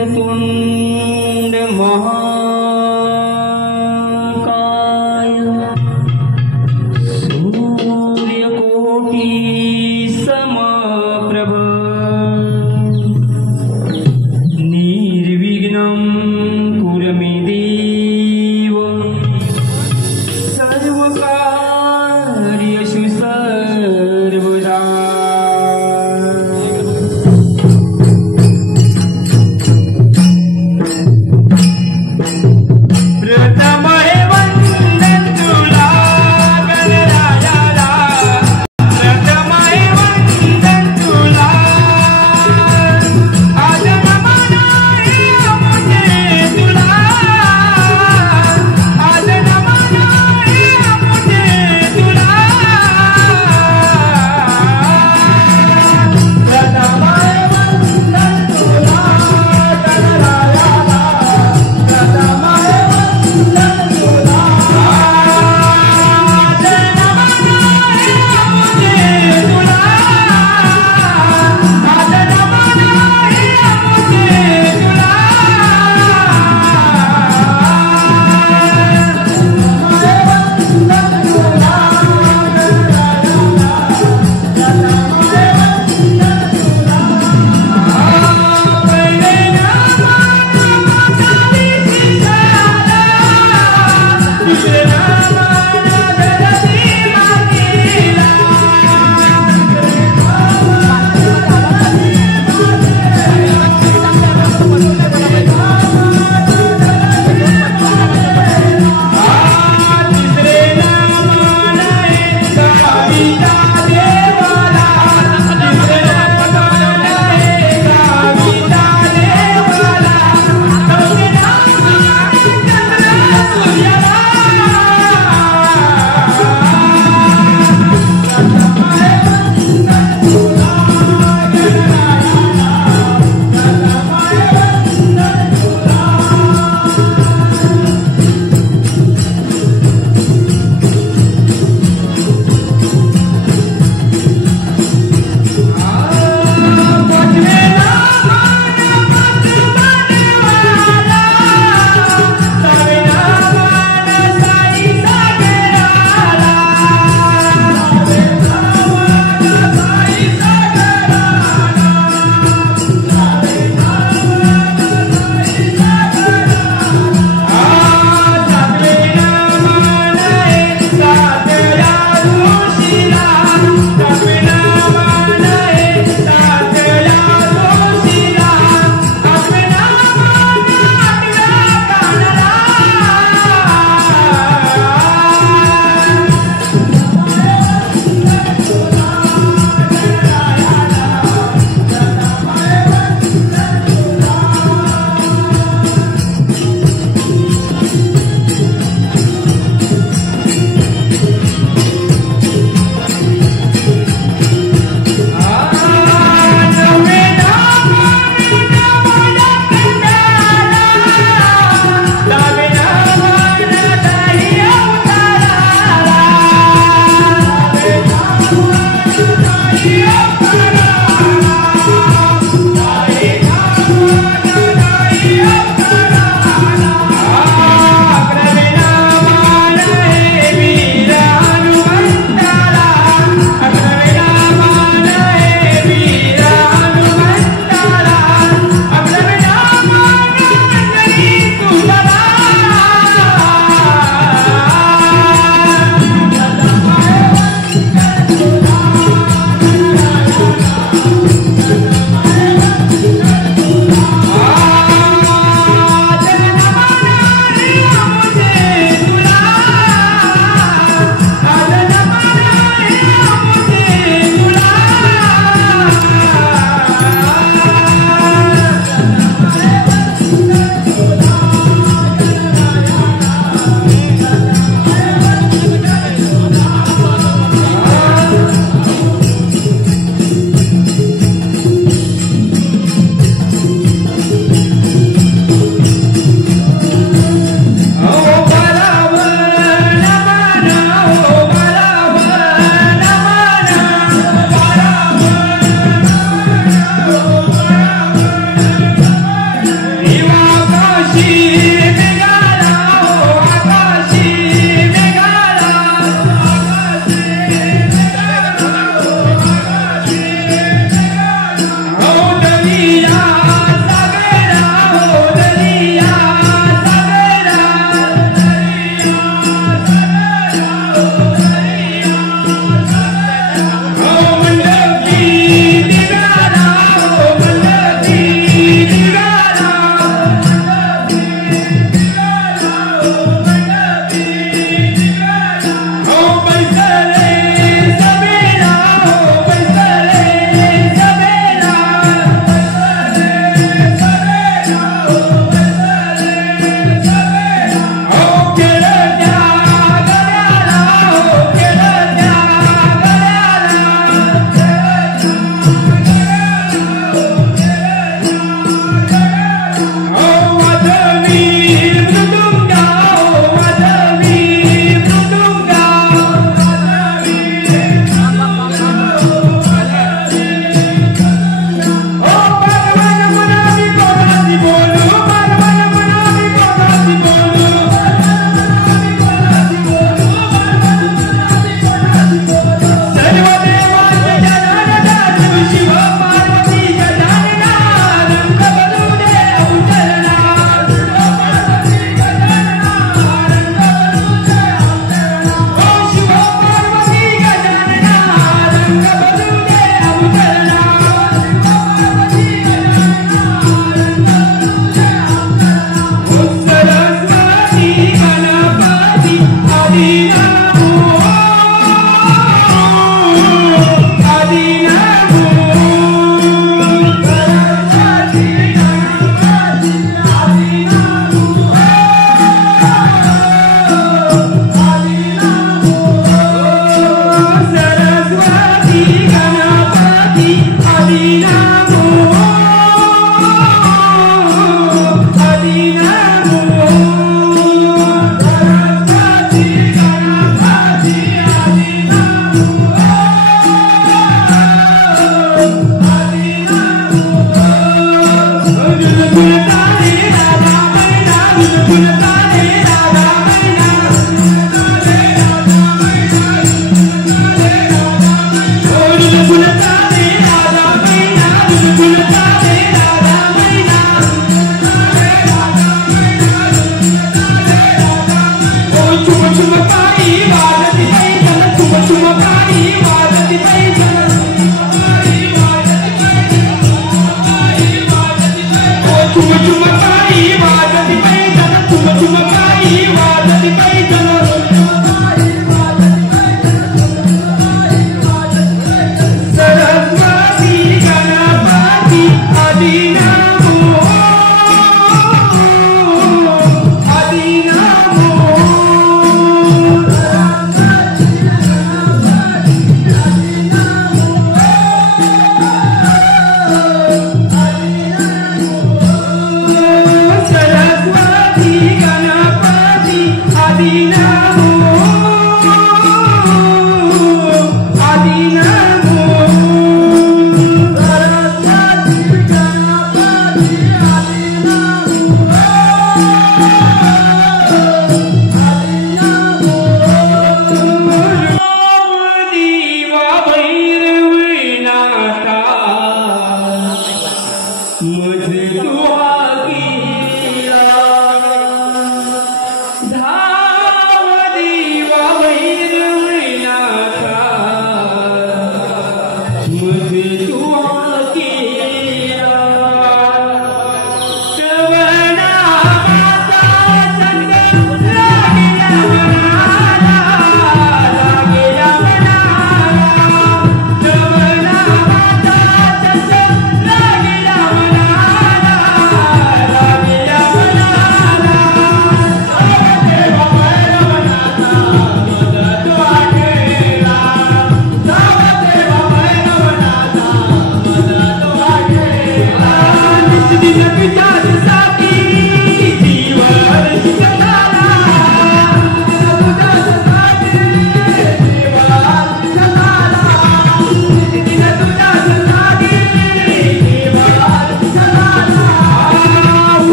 वक्रतुंड महाकाय सूर्यकोटि समप्रभ निर्विघ्नं कुरु मे देव सर्वकार्येषु सर्वदा।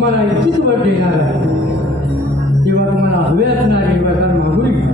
तुम्हाला इतकीच वर देणार आहे तेव्हा तुम्हाला हवे असणारे वरदान मागून घ्या.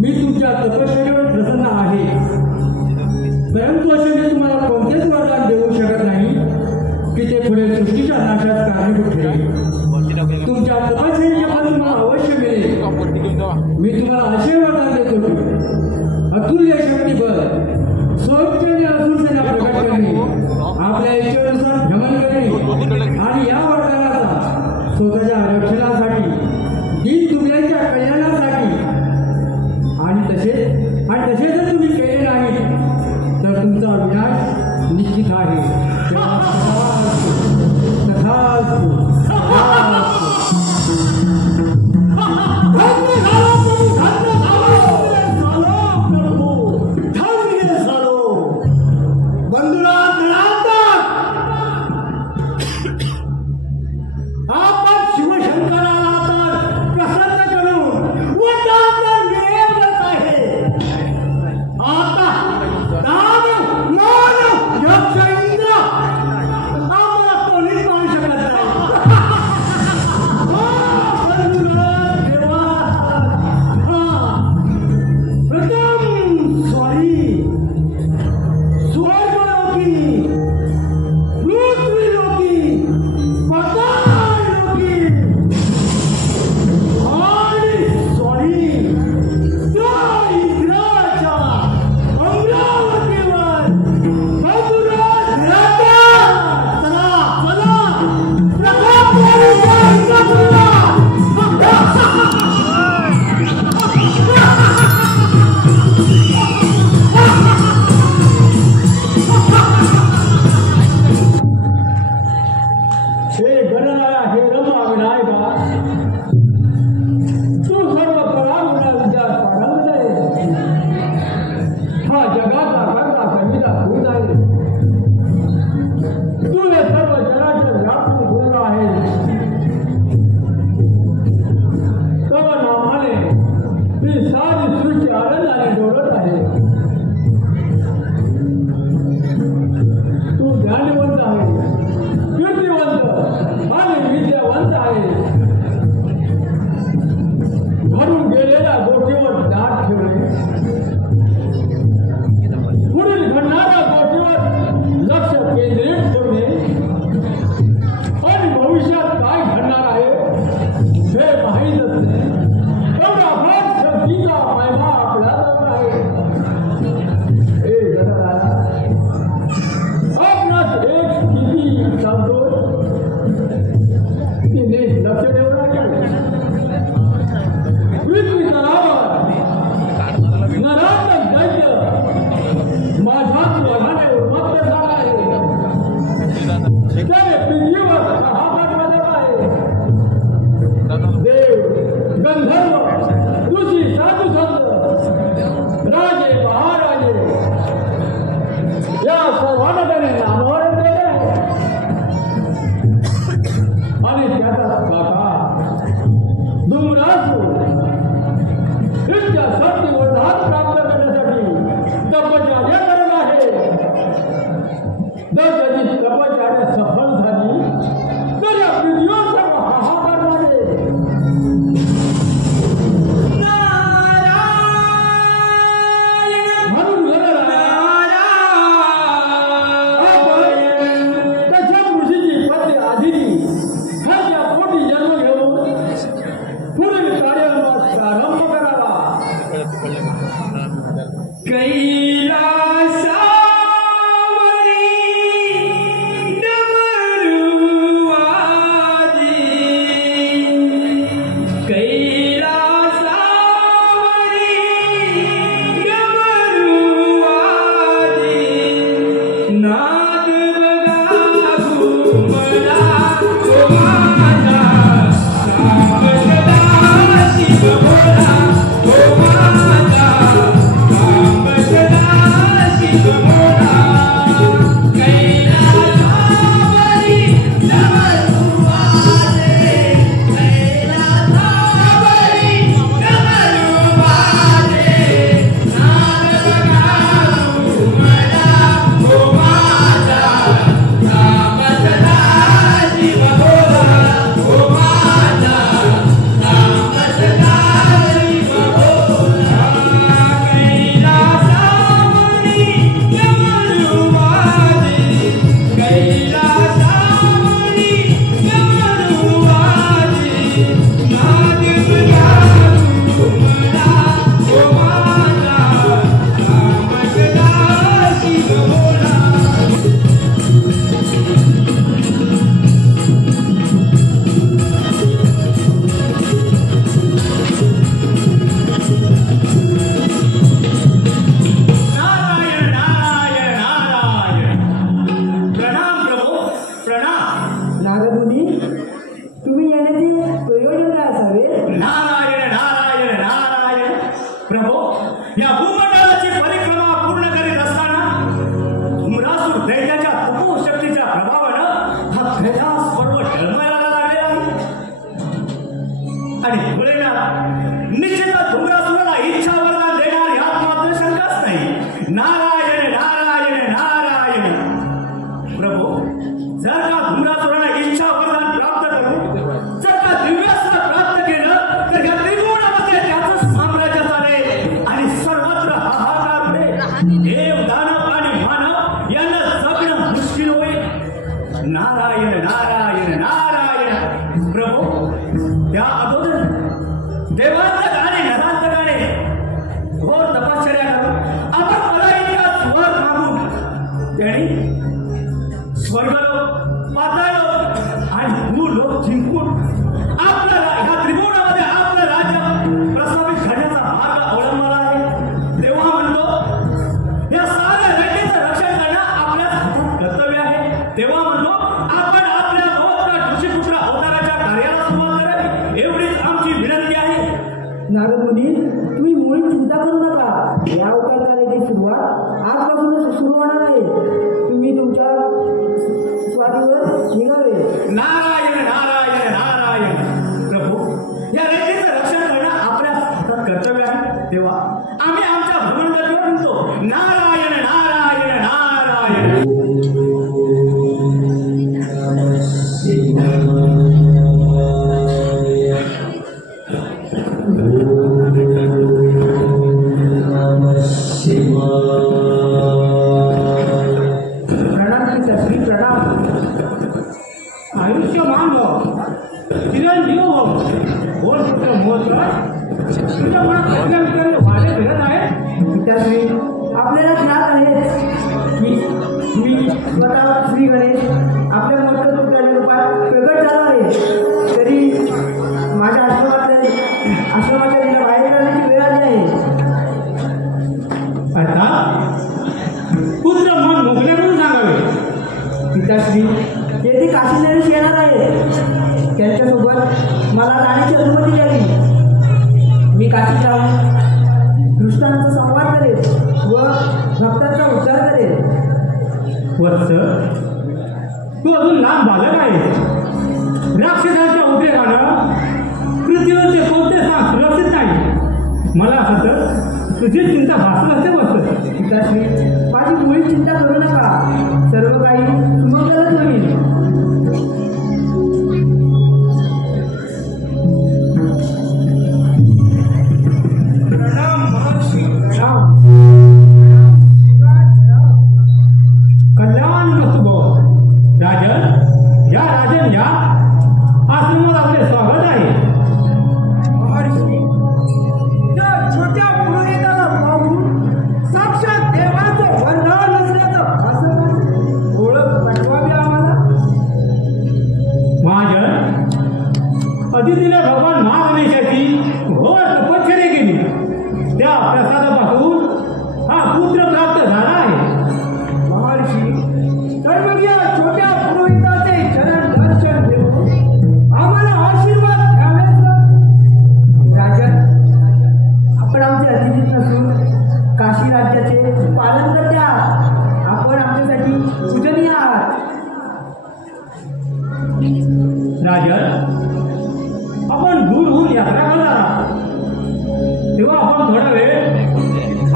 मी तुमच्या तपश्चर्येवर प्रसन्न आहे, परंतु असे मी तुम्हाला कोणतेच वरदान देऊ शकत नाही की ते पुढे सृष्टीच्या नाशात कारणीभूत ठरेल. तुमच्या तपश्चर्येचे फळ तुम्हाला अवश्य मिळेल. मी तुम्हाला असे वरदान देतो की अतुल्य शक्तीबळ, स्वच्छने असुरसेना प्रकट करणे, आपल्या इच्छेनुसार भ्रमण करणे आणि या वरदानाचा स्वतःच्या रक्षणासाठी, दीन दुबळ्यांच्या कल्याणासाठी आणि तसे जर तुम्ही केले नाही तर तुमचा विनाश निश्चित आहे. छोट्या पुरोहित आपण थोडा वेळ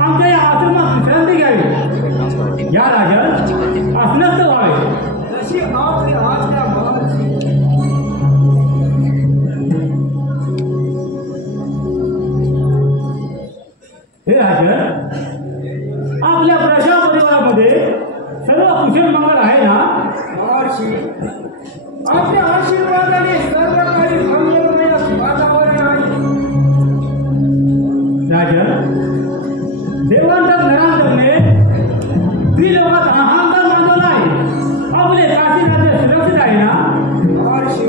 आमच्या या आश्रमात विश्रांती घ्यावी. या राजन असनस्त व्हावे. जशी आपली आज्ञा महर्षी. हे राजन, आपल्या प्रजा परिवारामध्ये सर्व कुशल मंगळ आहे ना? महर्षी, आपल्या आशीर्वादाने सर्व काही मंगलमय वातावरण आहे. राजन, देवांतर नरांतरने त्रिलोकात अहंकार मानवला आहे. आपले काशी राज्य सुरक्षित आहे ना? महर्षी,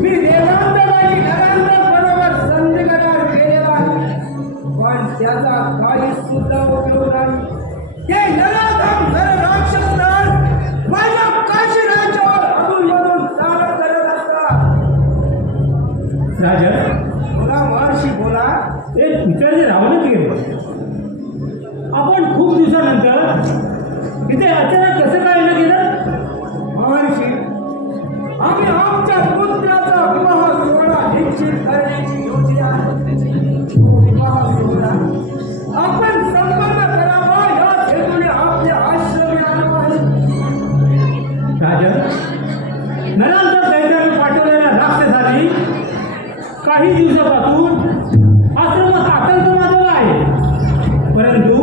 मी देवांतर आणि नरांतर बरोबर संधी करार केलेला आहे, पण त्याचा काही सुद्धा उपयोग नाही. ते नराधम राक्षस माझ्या काशी राज्यावर अधूनमधून चालत करत असतात. राजन, बोला महर्षी, बोला. एक विचारले राहूनच गेले. आपण खूप दिवसानंतर तिथे अचानक कसं काय येणं गेलं? महर्षी, आम्ही आमच्या पुत्राचा विवाह सोहळा निश्चित करण्याची योजना आहे. तो विवाह सोहळा आपण संपन्न करावा या हेतूने आपल्या आश्रमी आलो आहे. राजन, नरांतर दैत्याने पाठवलेल्या राक्षसाने काही दिवसापासून आश्रमात आतंक माजवला आहे. परंतु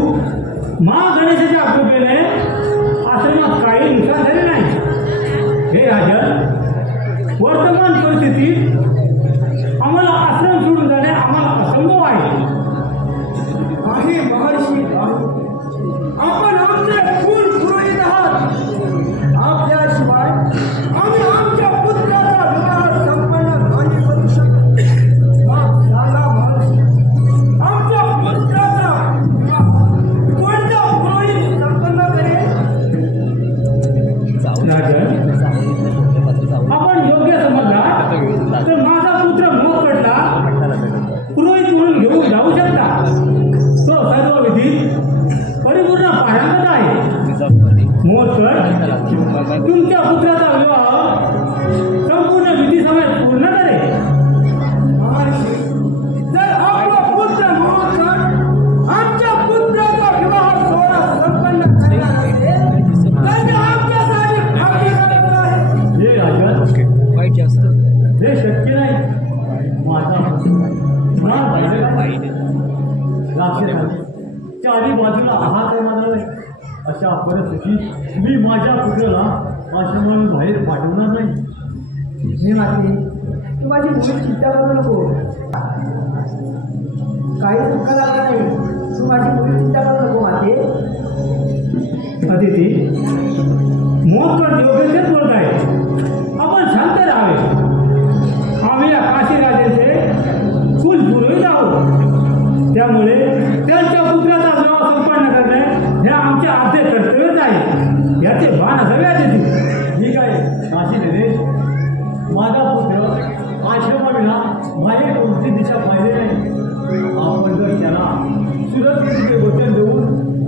महागणेशाच्या कृपेने आश्रमात काही नुकसान झाले नाही. हे राजन, वर्तमान परिस्थितीत आम्हाला आश्रम सोडून जाणे आम्हाला असंभव आहे. आहे महर्षी, आपण आमचे कुल पुरोहित आहात. आपल्याशिवाय आम्ही आमच्या पुत्राचा विवाह संपन्न नाही करू शकत. मग सांगा महर्षी, आमच्या पुत्राचा विवाह कोणता पुरोहित संपन्न करेल? राजन, आपण योग्य समजला तर माझा पुत्र मोहकडला पुरोहित म्हणून घेऊन जाऊ शकता. तो सर्व विधी परिपूर्ण पारंगत आहे. मोहकर तुमच्या पुत्राचा विवाह संपूर्ण विधी समय पूर्ण करेल. महर्षी, जर आपला पुत्र मोहकर आमच्या पुत्राचा विवाह सोहळा संपन्न करणार असेल तर ते आमच्यासाठी भाग्यकारक आहे. हे राजन, हे शक्य नाही. माझा चारी बाजूला हात मारला नाही. अशा परिस्थितीत मी माझ्या पुत्राला आश्रमातून बाहेर पाठवणार नाही. मी माती, तू माझी मुली चिंता करू नको. काही दुःख लागलं नाही. तू माझी मुली चिंता करू नको माते. अदिती, मोहकर योग्यच बोलत आहे. आपण शांत राहावे. आम्ही या काशी राजाचे कुल पुरोहित आहोत. त्यामुळे त्यांच्या पुत्राचा विवाह संपन्न करणे हे आमचे आद्य कर्तव्यच आहे. याचे भान असावे अदिती. ठीक आहे काशी नरेश, माझा पुत्र आश्रमाविना बाहेर कोणती दिशा पाहिली नाही. आपण जर त्याला सुरक्षित वचन देऊन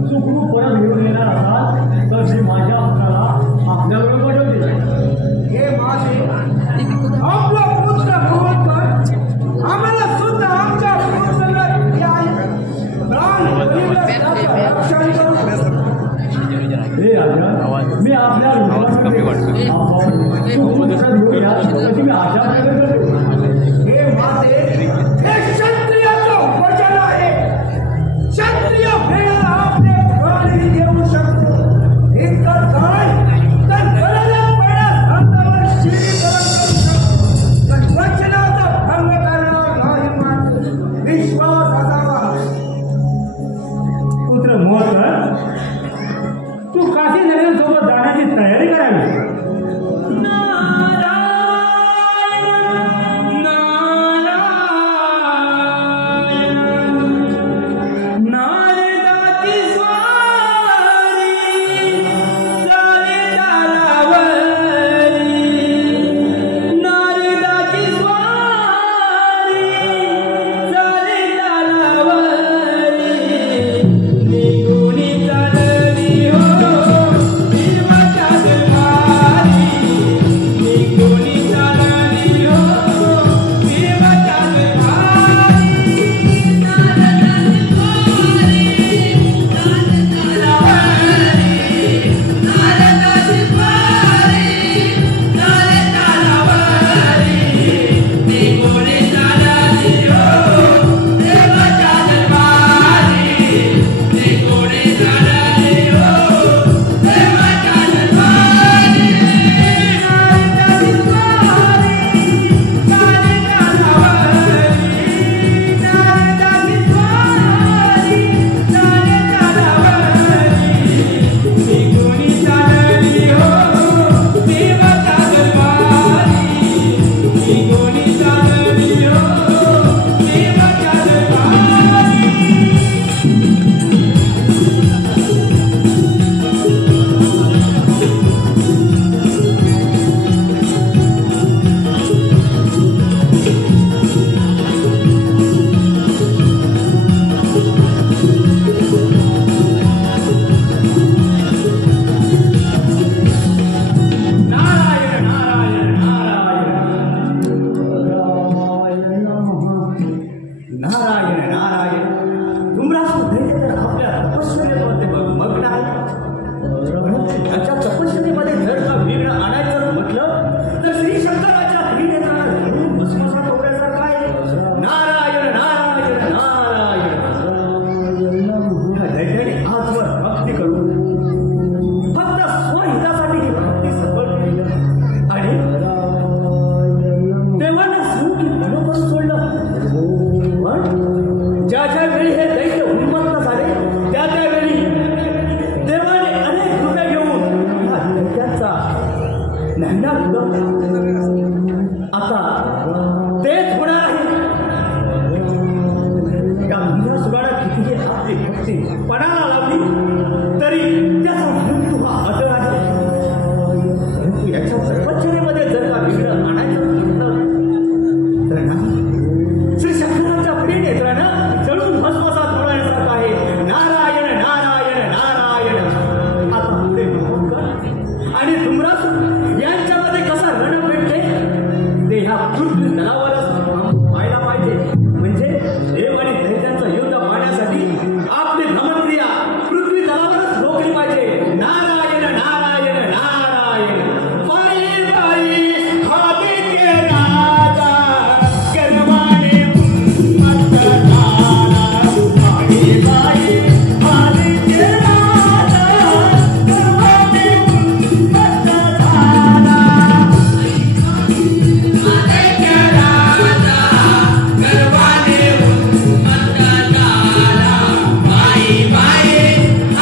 सुखरूप परत घेऊन येणार असाल तर मी माझ्या पुत्राला आपल्याबरोबर पाठवते. हे माझे आपला पुत्र मोहकर आम्हाला सुद्धा आमच्या पुत्राला रक्षण करू. हे राजा, मी आपल्या मी आशा करतो. हे माझे हे क्षत्रियाचं वचन आहे. क्षत्रिय भेद आपले प्राणी देऊ शकतो. इतर काय तर गरजा पडल्यास अंगावर शिडी करू शकतो. पण वचनाचा भंग करणार नाही मात्र विश्वास असावा. पुत्र मोहकर, तू काशी नगरासोबत जाण्याची तयारी करावी. नारायण नारायण नारायण डुमरासू दैत्य तर आपल्या तपश्चर्येमध्ये मग्न आहे. त्याच्या तपश्चर्येमध्ये जर का विघ्न आणायचं म्हटलं तर श्री शंकराच्या त्रिनेत्राला धरून भस्मसात होण्यासारखं आहे. नारायण नारायण नारायण. दैत्याने आजवर भक्ती करून फक्त स्वहितासाठी ही भक्ती सफल केली आणि देवाने सुखी मनोबल सोडलं. पण ज्या ज्या वेळी हे दैत्य उन्मत्त झाले त्या त्यावेळी देवाने अनेक कृपया घेऊन या दैत्याचा नैना आता तेच होणार आहे. या मुला सुगाडा कितीही आपली भक्ती पणाला लावली तरी त्याचा मृत्यू हा अदर आहे. परंतु याच्या तपश्चर्येमध्ये जर का विघ्न आणायचं म्हटलं तर नाही. श्री शंकराच्या त्रिनेत्रानं जळून भस्मसात होण्यासारखं आहे. नारायण नारायण नारायण. आता पुढे आणि डुमरासू यांच्यामध्ये कसा रण भेटते ते ह्या पृथ्वी तलावरच पाहायला पाहिजे. म्हणजे देव आणि दैत्यांचं युद्ध पाहण्यासाठी आपली भ्रमणक्रिया पृथ्वी तलावरच रोखली पाहिजे. नारायण नारायण नारायण. बाई बाई आदित्य राजा गर्वाने उन्मत्त झाला. बाई बाई आदित्य राजा गर्वाने उन्मत्त झाला. आदित्य राजा गर्वाने उन्मत्त झाला. बाई बाई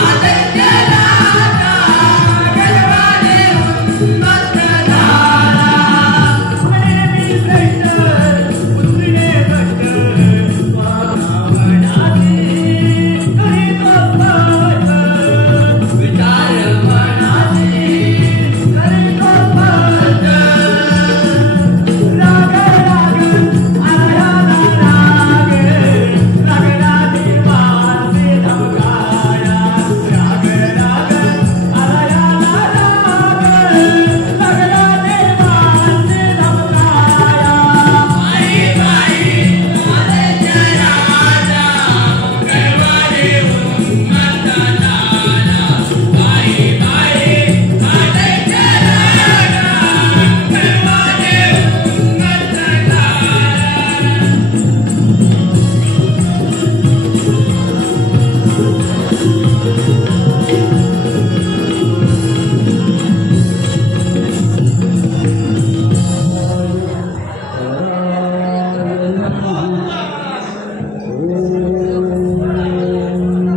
आदित्य राजा गर्वाने उन्मत्त झाला. म्हणे मी श्रेष्ठ पुत्रीने भ्रष्ट स्वभावनाची करीत भक्त. विचार मनाची करीत भक्त. राग राग आयाला राग लागला देवाचे धमकाया. राग राग आयाला राग लागला देवाचे धमकाया. बाई बाई आदित्य राजा गर्वाने उन्मत्त झाला. बाई बाई आदित्य राजा गर्वाने उन्मत्त झाला.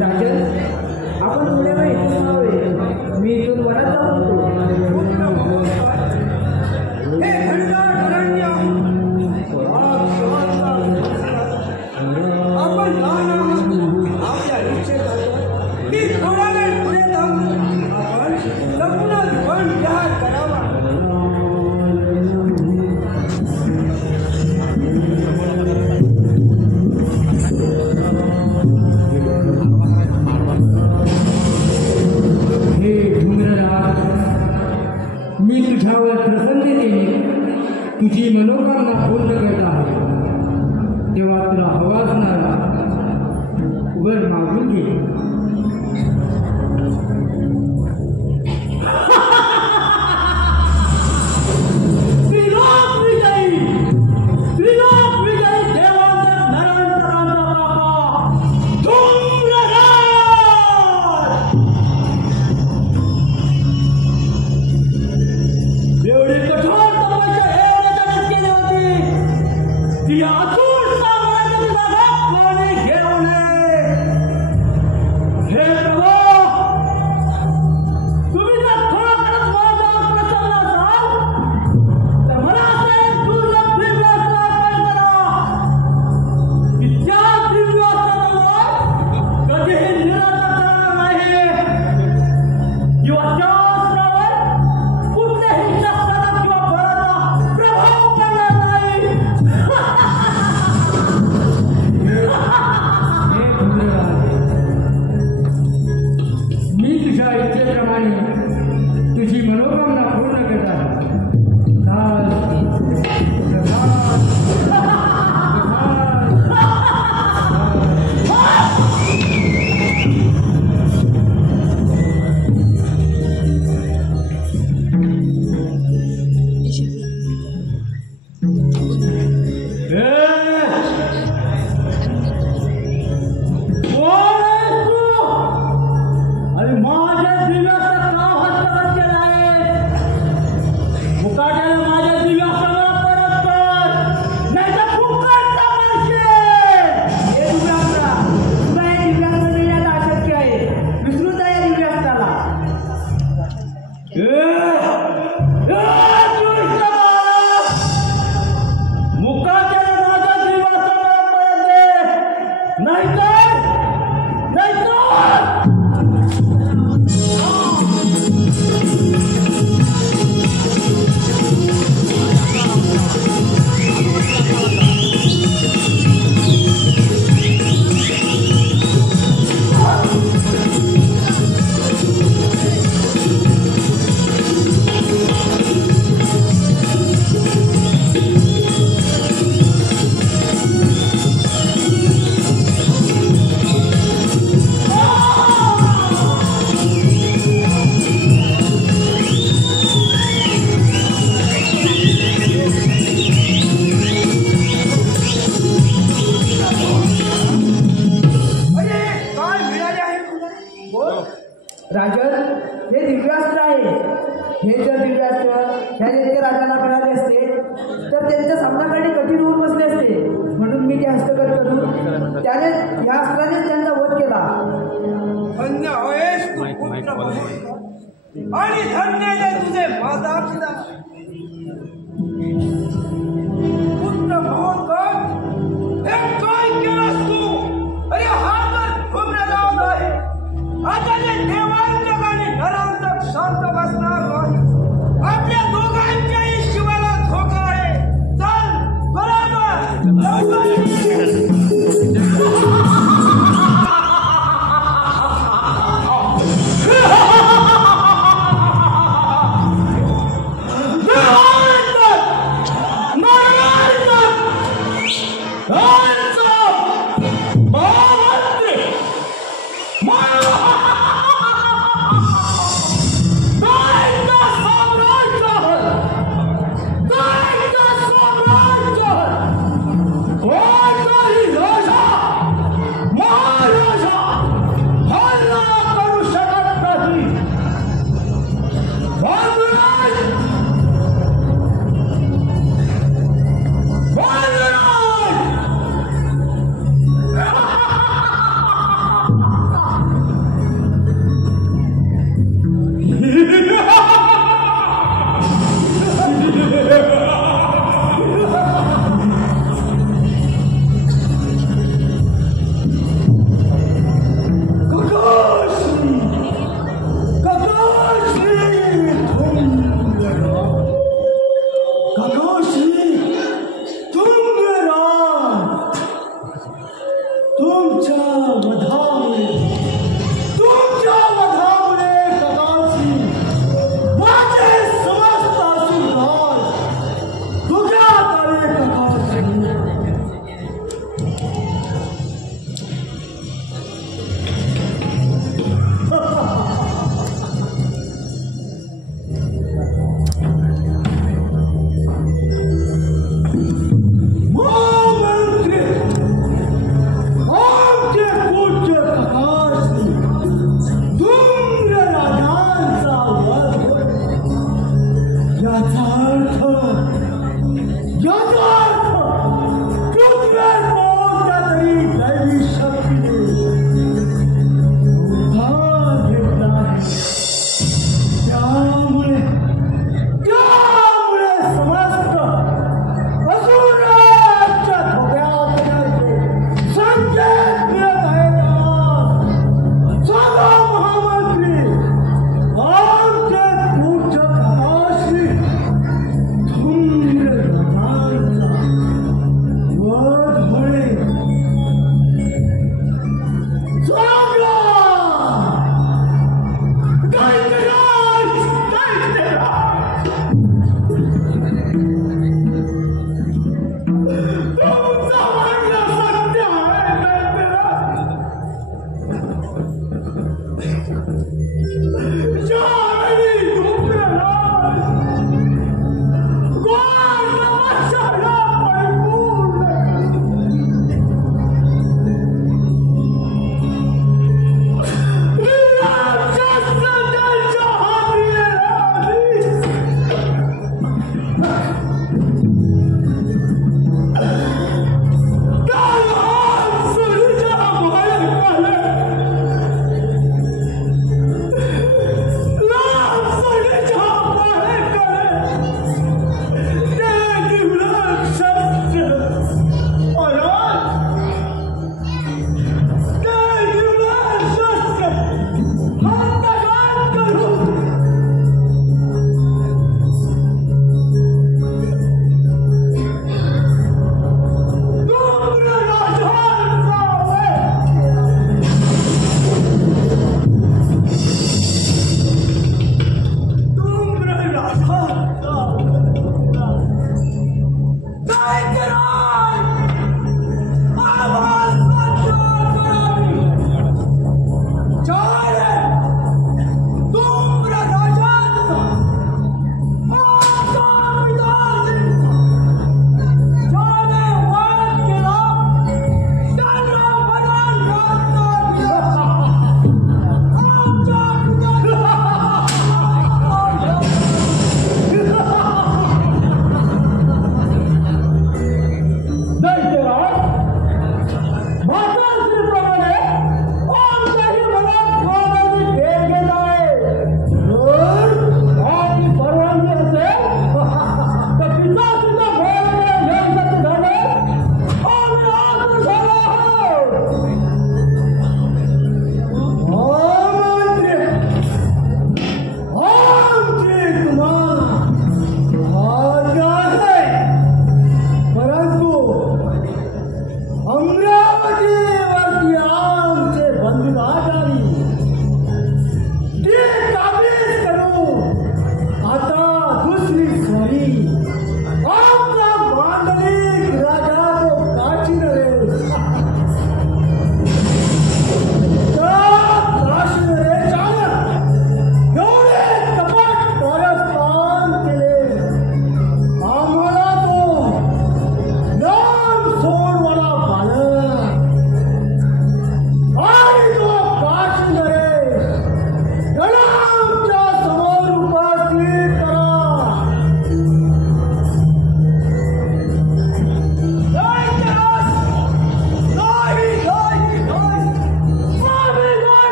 राजन, आपण थोड्या वेळ इथून जाऊया. मी इथून वनात जाऊन हे घनदाट अरण्य आपण लहान आहात. आपल्या इच्छेत मी थोडा वेळ पुढे थांबू. आपण लपूनच वन विहार करावा. हे डुंगरराज, मी तुझ्यावर प्रसन्नतेने तुझी मनोकामना पूर्ण करत आहे. तेव्हा तुला हवा असणारा वर मागून घे. त्रिलोक विजयी देवांतर नरांतरांचा बाबा डुंगरराज. एवढी कठोर तपस्या एवढ्या जणात केली होती. ती अचूक सामर्थ्य तुझा कोणी घेऊ नये. राजन, हे दिव्यास्त्र आहे. हे जर दिव्यास्त्र ह्या जरी राजाला मिळाले असते तर त्यांच्या सामनाकडे कठीण होऊन बसले असते. म्हणून मी ते हस्तगत करून त्याने या अस्त्राने त्यांचा वध केला. धन्य होयस तू पुत्र बहु. आणि धन्य आहे तुझे माता पिता. पुत्र महोत्सव हे काय केलास तू? अरे हा तर धूम्रनाद आहे. आता जे देवांतक आणि नरांतक शांत बसणार नाही. आपल्या दोघांच्याही शिवाला धोका आहे. चल बरोबर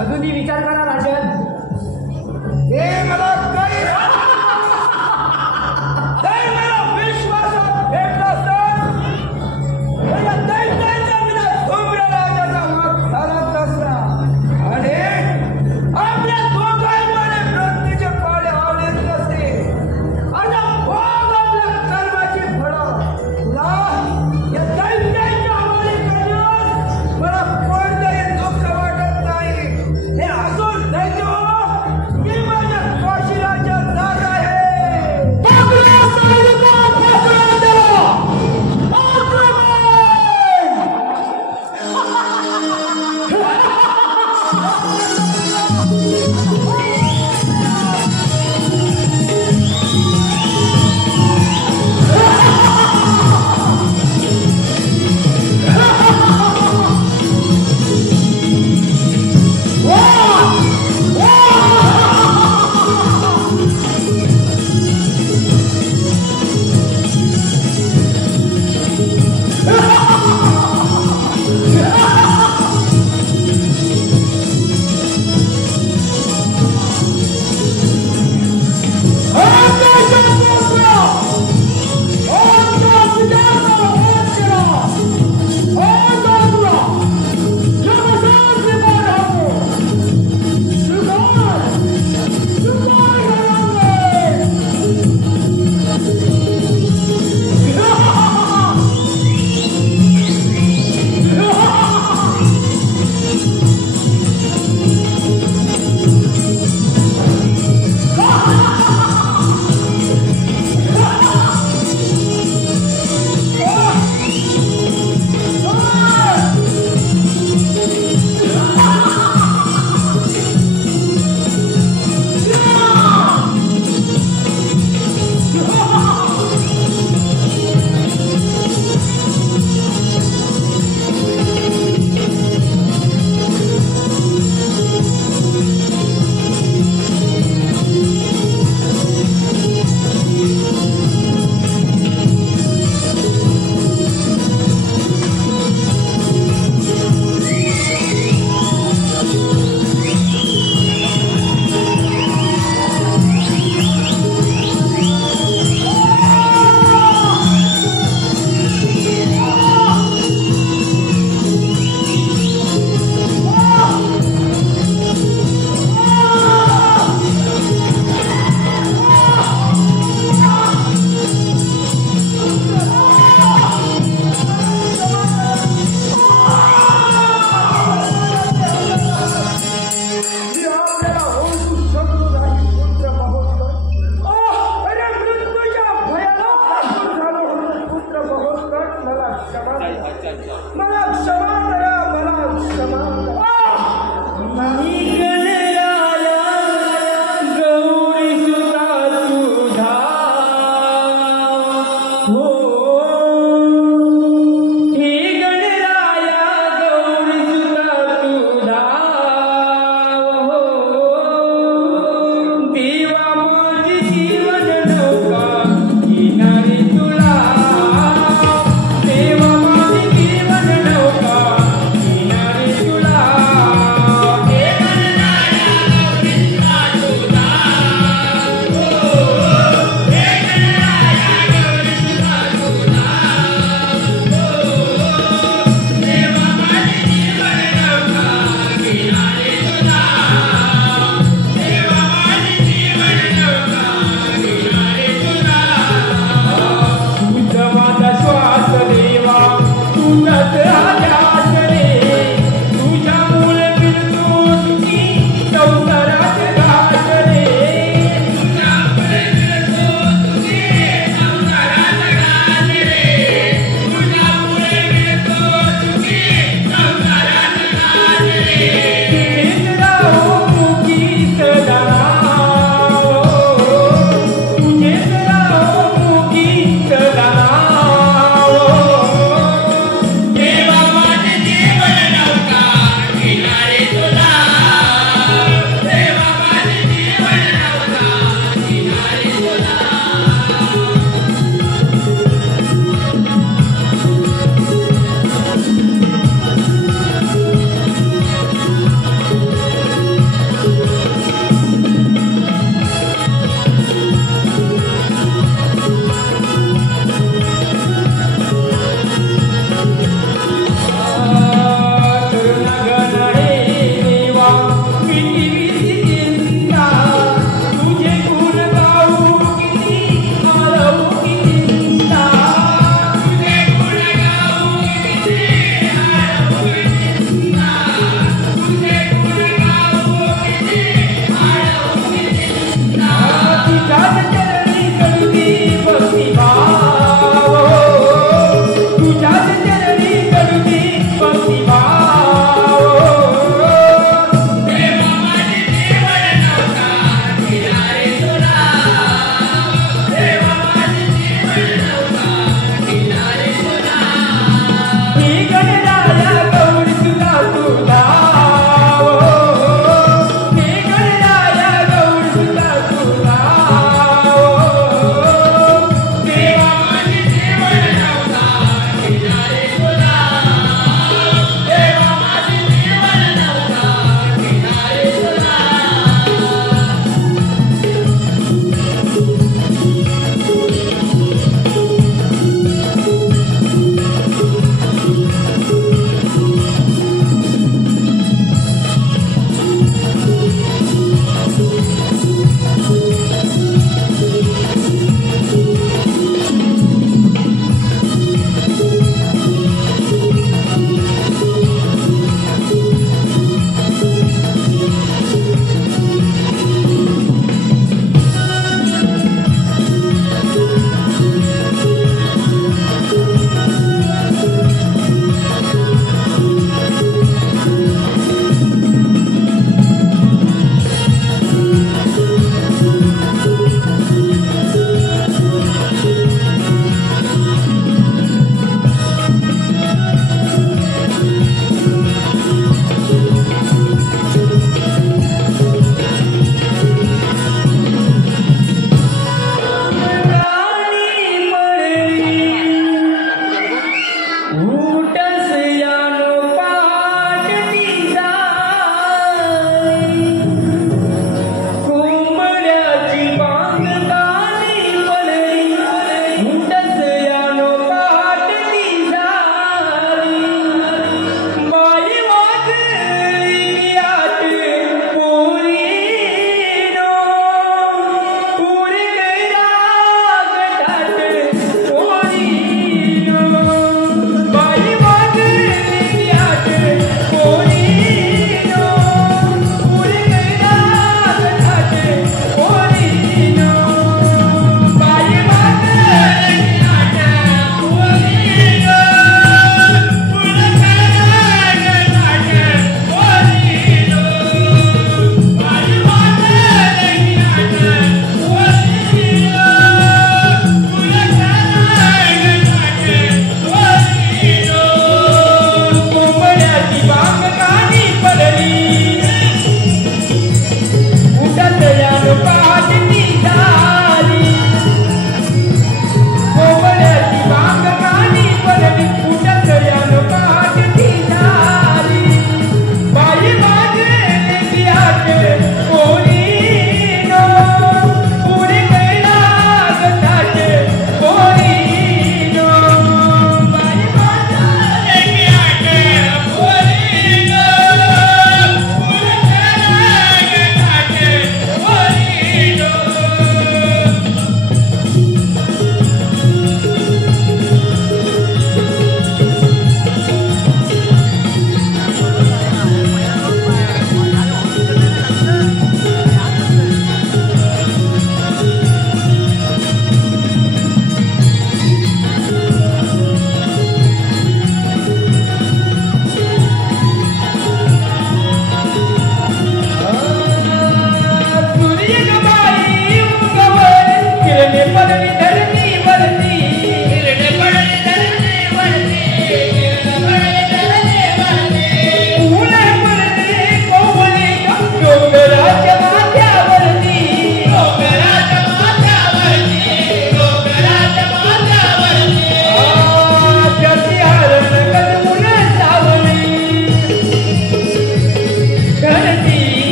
अजूनही विचार करा राजन. हे मला काही विश्वासात भेटला असतात या दैत्याच्या विना धुम्र राजाचा माग झाला नसता आणि आपल्या दोघांमध्ये प्रत्येक पाडे आवडेच नसते. आता भोग आपल्या कर्माची फळं तुला या दैत्याच्या हवाली करण्यास मला कोणतंही दुःख वाटत नाही. हे असून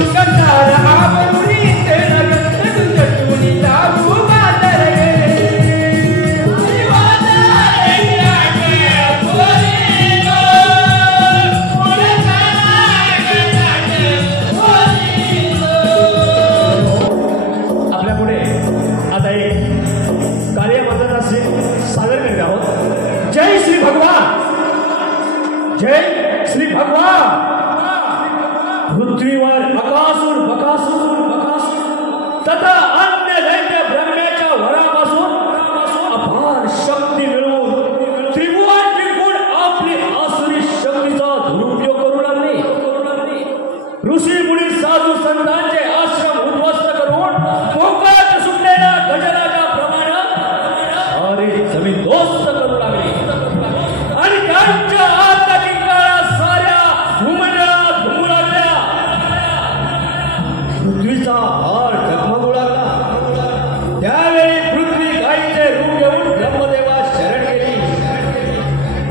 शिवकंठार आवरुनी ते नगंत तुझटुनी लागू बाजार आपल्या पुढे आता एक कार्यमंत्रणा सादर करीत आहोत. जय श्री भगवान, जय श्री भगवान. पृथ्वीवर अकासूर बकासूर तथा अन्य दैत्य ब्रह्म्याच्या वरापासून अपार शक्ती मिळवून त्रिभुवन जिंकून आपली आसुरी शक्तीचा दुरुपयोग करू लागली. ऋषी मुनी साधू संतांचे आश्रम उद्ध्वस्त करून मोकाट सुटलेल्या गजराच्या प्रमाणात सारी जमीन दोस्त करू लागली आणि त्यांच्या आत्ताची काळात साऱ्या भूमंडळात घुमू लागल्या. पृथ्वीचा भार डगमगू लागला. त्यावेळी पृथ्वी गायीचे रूप घेऊन ब्रह्मदेवास शरण गेली.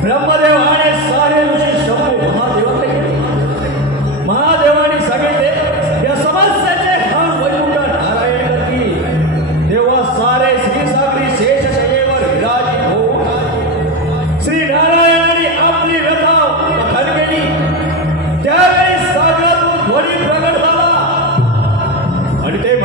ब्रह्मदेवाने सारे ऋषी शंभू महादेवाकडे गेले. महादेवाने सांगितले या समस्येचे हल वैकुंठ नारायण करतील. तेव्हा सारे श्रीसागरी शेषशय्येवर विराजित होऊन श्री नारायणाने आपली व्यथा कथन केली. त्यावेळी सागरातून ध्वनी प्रगट झाला आणि ते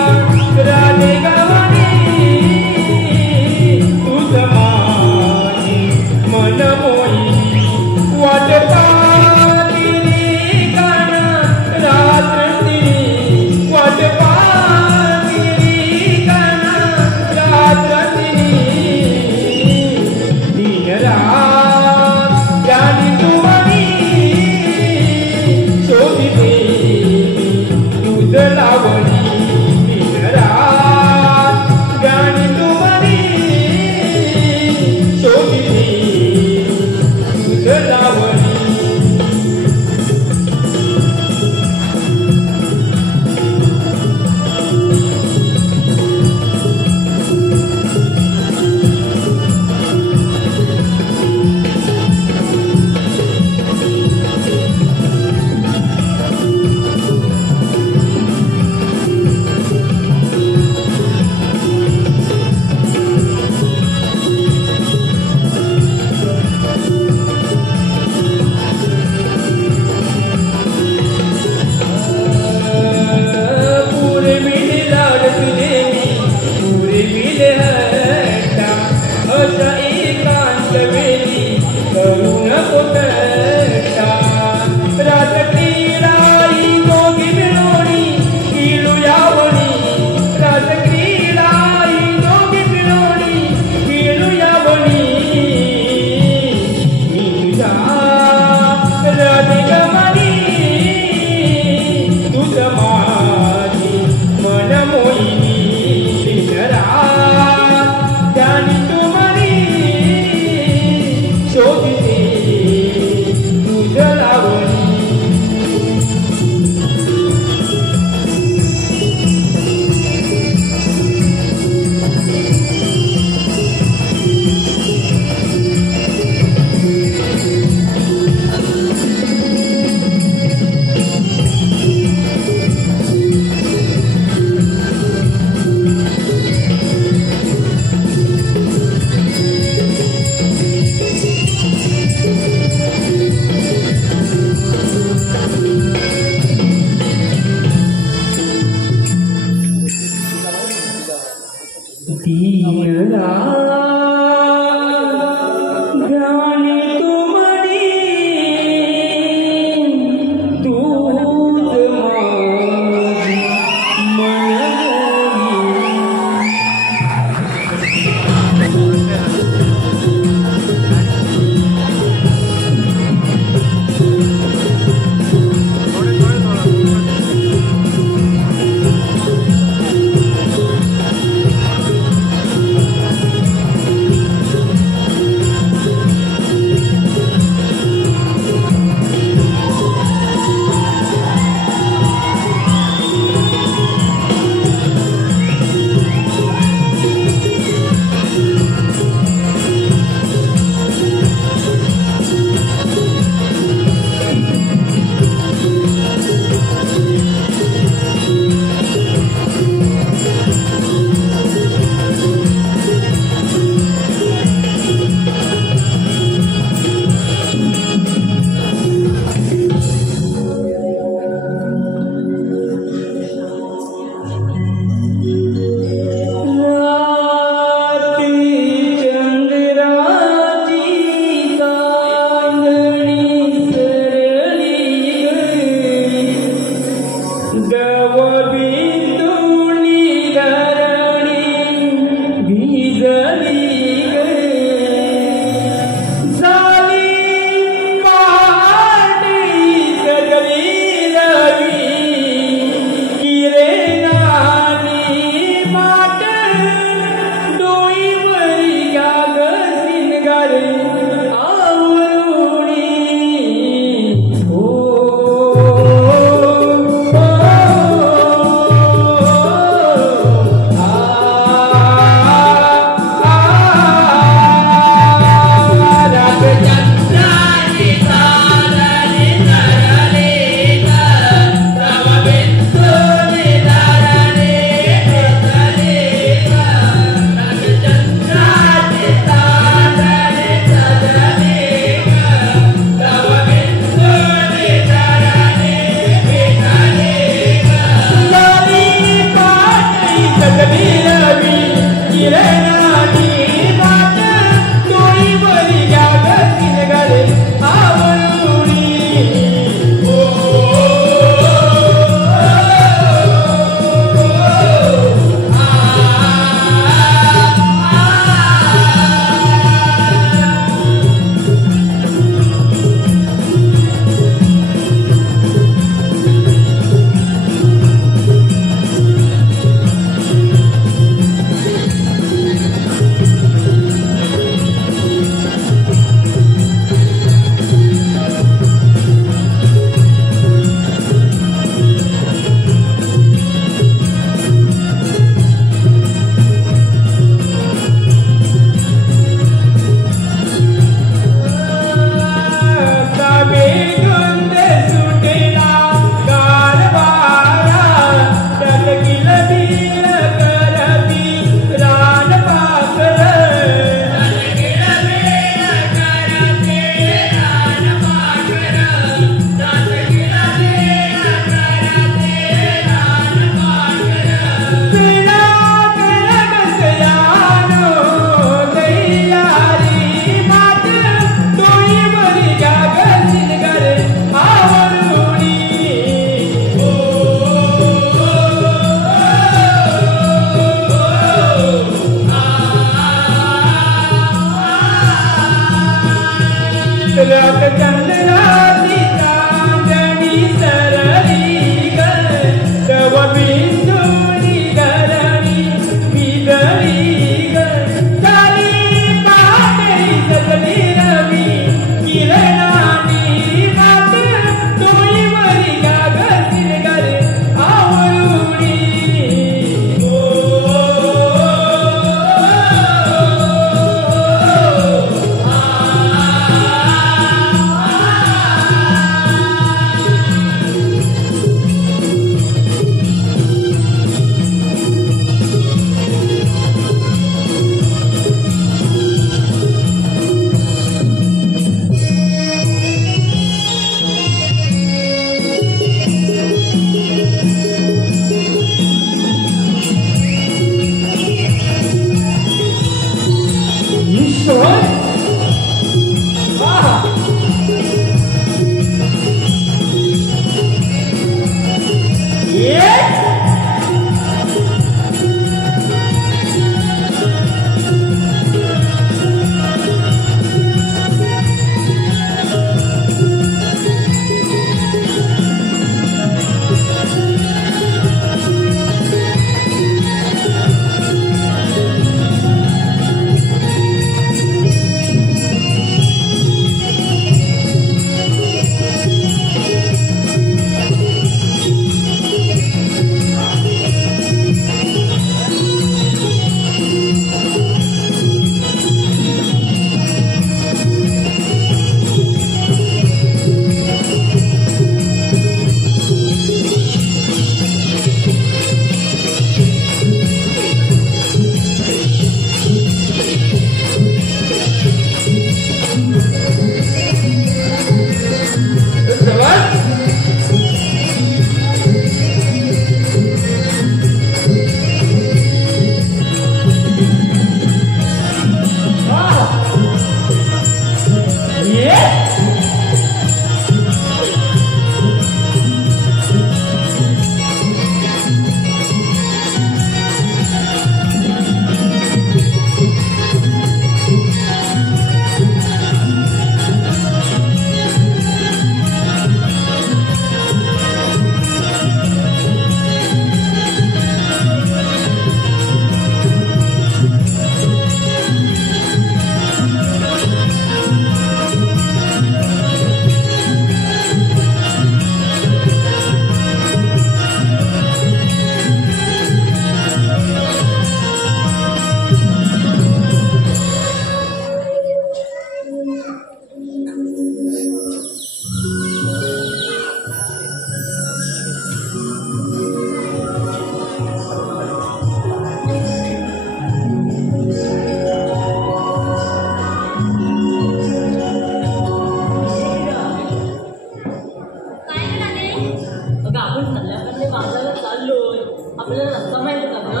बाजारात चाललोय आपल्याला रस्ता माहिती का मला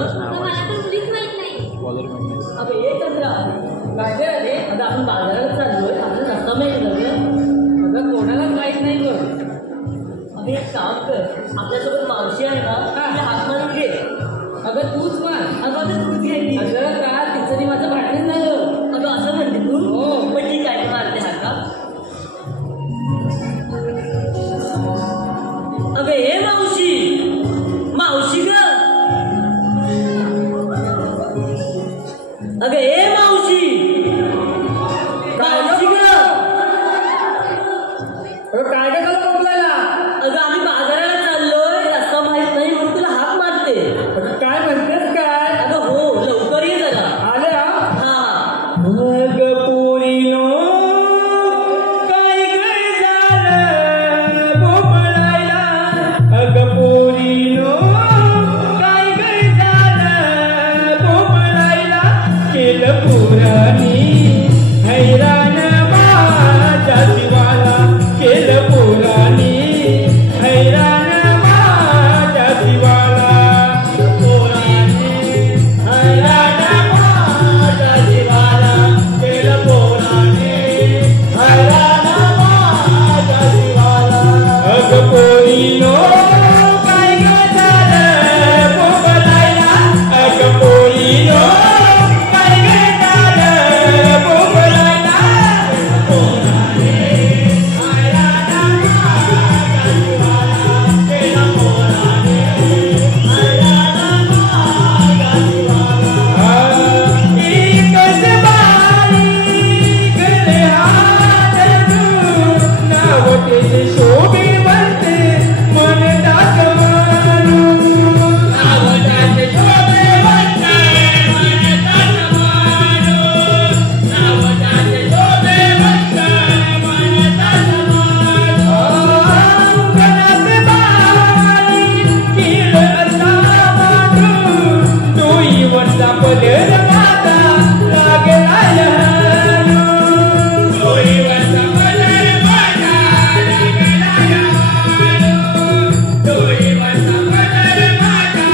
तर मुलीच माहित नाही. अगं एकच काय काय रे आता आपण बाजारात चाललोय आपल्याला रस्ता माहिती का अगं कोणालाच माहित नाही बघ. अगं एक काम कर आपल्यासोबत मावशी आहे ना तिला हात मारून घे. अगं तूच मार. अगं तूच घे अगं का तिचं आणि माझं भांडण झालं. अगं असं म्हणते तू हो पण ठीक आहे मारते हात का. अगं हे मावशी मावशी ग अगं हे मावशी मावशी ग काय काय झालं बोलायला? अगं आम्ही बाजाराला चाललोय रस्ता माहित नाही म्हणून तुला हाक मारते. काय म्हणतेस काय? अगं हो लवकर ये जरा. आले हा हा मग पोरीनो काय काय झालं बोबलायला. अगं पोरीनो काय काय झालं बोबलायला. केलं पोरानी हैराण माझ्या जीवाला. केलं पोरानी हैराण माझ्या जीवाला. पोरानी हैराण माझ्या जीवाला. केलं पोरानी हैराण माझ्या जीवाला. अगं पोरीनो काय काय झालं बोबलायला. अगं पोरीनो काय काय झालं बोबलायला. पोरानी हैराण माझ्या जीवाला. केलं पोरानी हैराण माझ्या जीवाला. एकच बारीक हात धरून नाव त्याचे शोभेवंत मन दात मारून. नाव त्याचे शोभेवंत मन दात मारून. नाव त्याचे शोभेवंत मन दात मारून. गणात बाई किळ असा मांडून डोईवरचा पदर माझा लागला लहानून. डोईवरचा पदर माझा लागला लहानून. डोईवरचा पदर माझा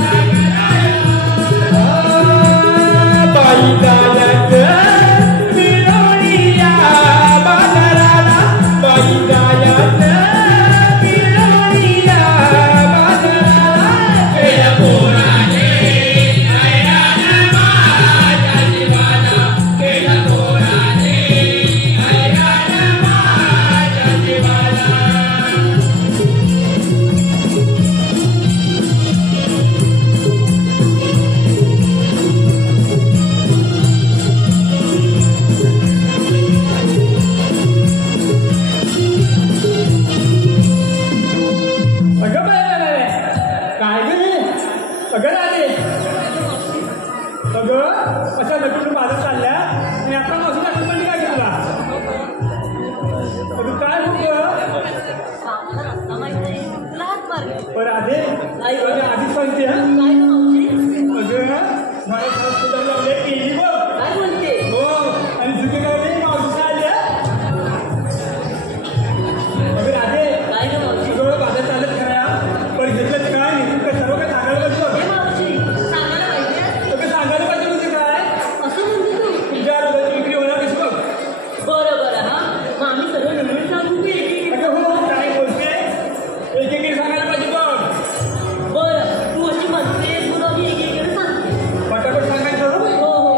लागला लहानून. बाई जायचं मिळवणीया बाजाराला. बाई जायचं मिळवणीया बाजाराला. केलं पोराने हैराण माझ्या जीवाला. केलं पोराने हैराण माझ्या जीवाला. अगं बाय काय ग हे? अगं राधे अगं अशा नक्की बाजार चालल्या आणि आता माझी आठवण पडली काय तुला? अगं काय होतं? आम्हाला रस्ता माहित नाही तुला हाक मारते. बरं राधे काय गं? अगं आधीच सांगते हा. काय ग मावशी अगं मला हॉस्पिटल लावले केली बघ. काय म्हणते. हो आणि तुझे काय मावशी आल्या. अगं राधे काय ग मावशी. सगळं बाजार चालत करा पण घेतलं काय नाही तुला सर्व काय सांगायला पाहिजे बघ. हे मावशी सांगायला पाहिजे सगळं सांगायला पाहिजे म्हणजे काय असं म्हणते तू. तुझ्या रुपयाची विक्री होणार कशी बघ. बरं बरं हा मग आम्ही सर्व मिळून सांगू की एक एक. अगं हो काय बोलते एक सांगायला पाहिजे बघ. बरं तू अशी म्हणते तुला मी एक एक सांगते. पटापट सांगायचं. हो हो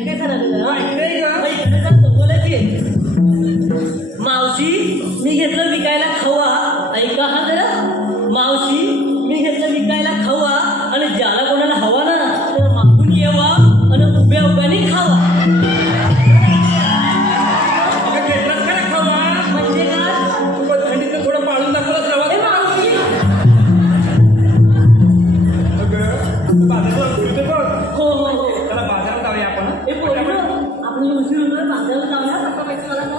ऐकते खरं तुला? ऐकलंय का? ऐकलं तर बोला की. मावशी मी घेतलं विकायला खवा. ऐका हा जरा. मावशी मी घेतलं विकायला खवा आणि ज्याला कोणाला हवा ना तर मागून येवा आणि उभ्या उभ्याने खावा. अगं घेतलास का रे खावा? म्हणजे काय? तू पण थंडीचं थोडं पाळून दाखवलंस ए रवा. मावशी अगं बाजारात फिरतो बघ. हो हो हो. त्याला बाजारात जाऊया आपण. ए पोरीनो, आपण उशीर बाजारात जाऊया. पप्पा पैसे मला सांग.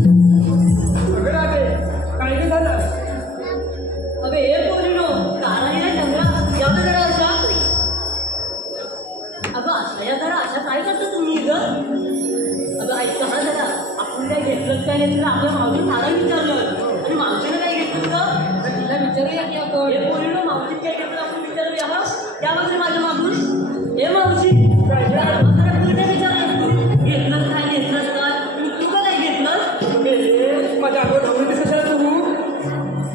अगं राधे, काय गं झालं? अबे ए पोरीनो, कानाईला चंद्रा एवढं जरा अशा. अगं अशा या जरा अशा काय करता तुम्ही ग? अगं ऐका हा जरा. आपण काय घेतलं काय नाही, आपल्या मावशी सारा विचारलं आणि मावशीने काय घेतलं ग? तिला विचारूया की आपण. हे पोरीनो, मावशीत काय घेतलं आपण विचारूया. हा या बघ रे माझ्या मागून. हे मावशी काय विचारलं तू? घेतलं काय घेतलं काय? तू का नाही घेतलं? माझ्या अगोदर ढवळीत कशाला तू?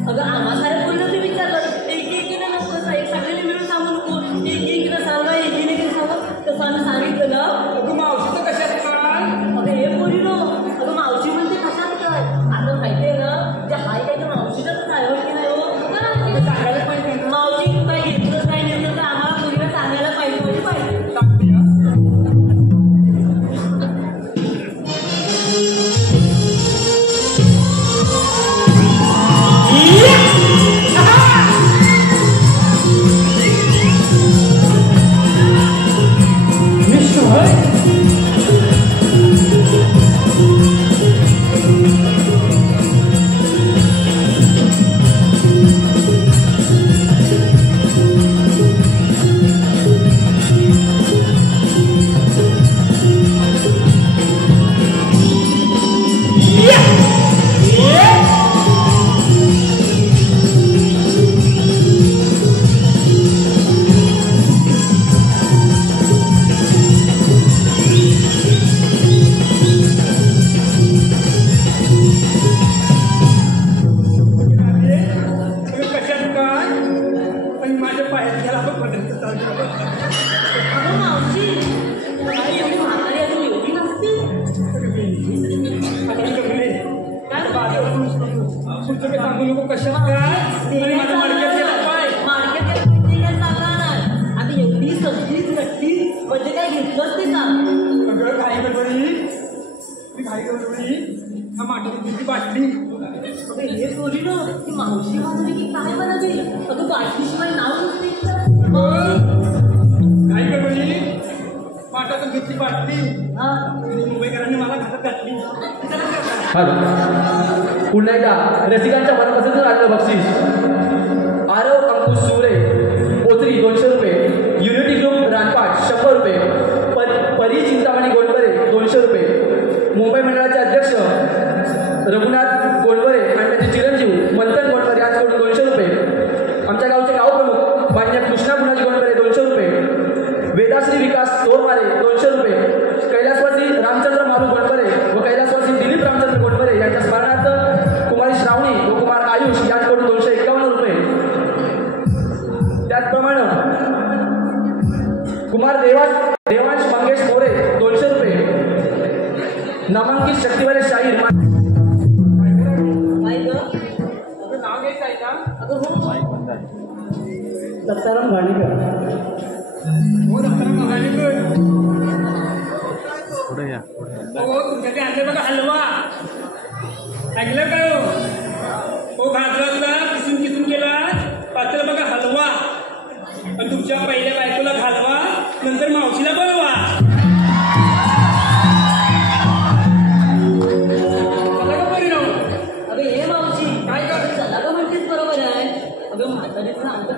अगं आम्हा साऱ्या पूर्ण ते विचारलं. एकीने नको सगळ्यांनी मिळून सांगू नको. एकीने सांगा एकीने सांगा तसं आम्ही सांगितलं ना. अगं मावशीचं कशात काय? अगं हे पोरीनो, अगं मावशी म्हणते कशात काय? आता माहितीये ना जे हाय काय तर मावशीचाच ड्रायव्हर की नाही हो. सांगायला पाहिजे. मावशी काय घेतलं काय नेलं तर आम्हाला पोरीला सांगायला पाहिजे म्हणजे पाहिजे. सांगते हा. तुम्ही कशात काय? आणि माझ्या पायात घ्यायला पर्यंत चालतं. अगं मावशी आई एवढी म्हातारी अजून एवढी नसती. पुढचं काही सांगू नको कशात काय? आणि माझ्या मडक्यात गेला पाय. मार्केट चालणार नाही. आता एवढी सस्तीच नसती म्हणजे काय घेतलंच ते सांग. अगं घाई गडबडी. ती घाई गडबडी. हा माठाची बाटली. अगं हे पोरी ना ती मावशी म्हणाली की काय म्हणाली? अगं बाटलीशिवाय नाव नसते. घाई गडबडी. माठातून घेतली बाटली. हा मुंबईकरांनी मला घातत घातली. पुन्हा एकदा रसिकांच्या मनपसंत राहिलं बक्षीस. आरव अंकुश सुरे पोत्री 200 रुपये. युनिटी ग्रुप रानपाट 100 रुपये. परी चिंतामणी गोंडवरे 200 रुपये. मुंबई मंडळाचे अध्यक्ष रघुनाथ गोंडवरे आणि त्यांचे चिरंजीव मंथन गोंडवरे यांच्याकडून 200 रुपये. आमच्या गावचे गावप्रमुख मान्य कृष्णा गुणाजी गोंडवरे 200 रुपये. वेदाश्री विकास तोरमारे 200 रुपये. कैलासवासी रामचंद्र मारू गोंडवरे व कैलासवासी दिलीप रामचंद्र गोंडवरे यांच्या स्मरणार्थ कुमारी श्रावणी व कुमार आयुष यांच्याकडून 251 रुपये. त्याचप्रमाणे कुमार देवांश मंगेश मोरे 200 रुपये. नामांकित शक्तिवाले शाहीर काय ग? अगं नाव घ्यायचं आहे का? अगं हो दत्ताराम घाणेकर. हो दत्ताराम मगानेकर. हो तुमच्याकडे आणले बघा हलवा. ऐकलं का हो? घागरातला किसून किसून केला पात्र बघा हलवा. आणि तुमच्या पहिल्या बायकोला घालवा नंतर मावशीला बोलवा. चला का परिणाम? अगं हे मावशी काय कर? चला का म्हणतेस बरोबर आहे. अगं म्हातारीचं अंतर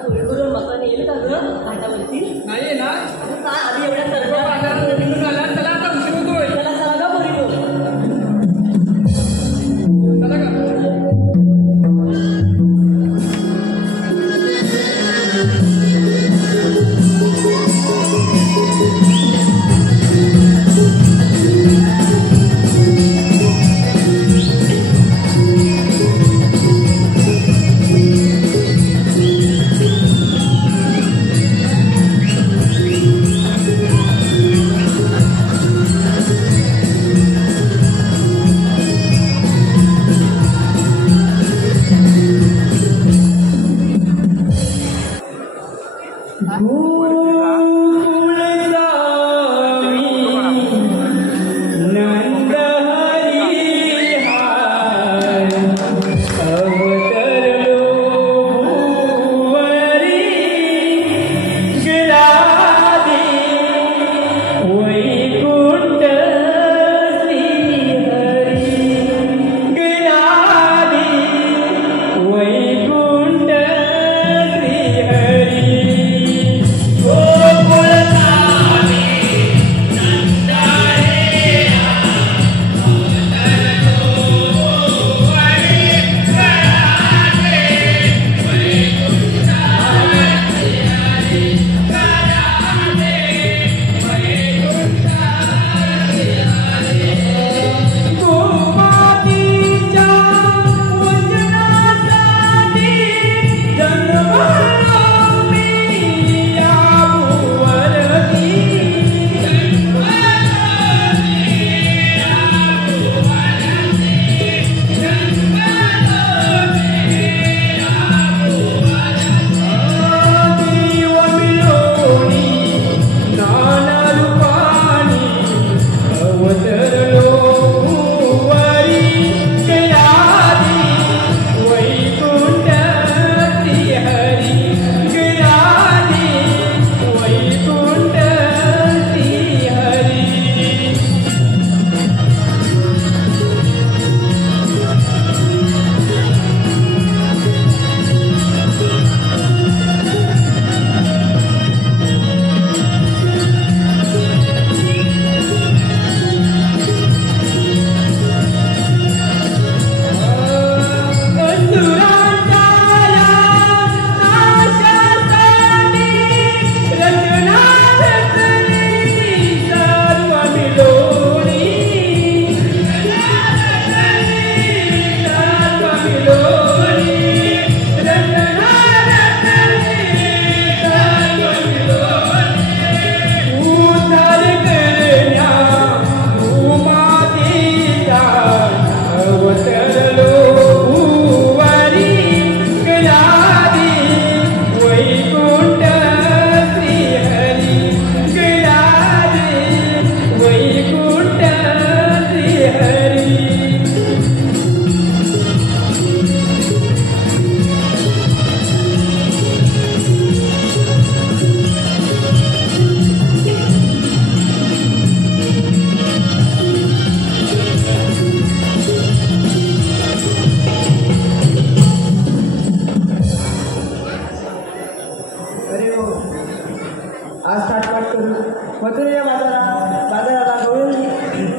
मथुरेच्या बाजाराला गवळून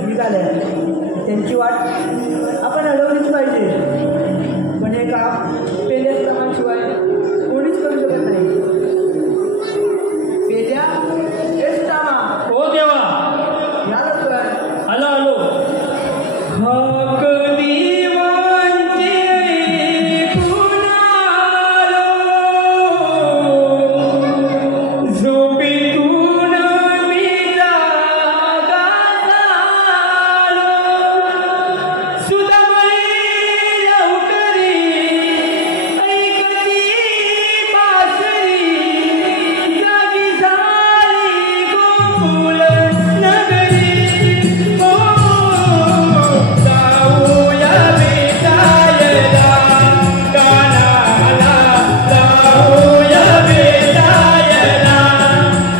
निघाल्या. त्यांची वाट आपण अडवलीच पाहिजे. पण हे काम पेल्याप्रमाणशिवाय कोणीच करू शकत नाही. पेल्या हे सुदामा हो देवा. या लवकर. आलो हक दिवांचे कुणालो झोपेतून मी जागा झालो. सुदामाई लवकरी ऐकती बासरी जागी झाली गोकुळ नगरी. हो जाऊया भेटायला कानाला, जाऊया भेटायला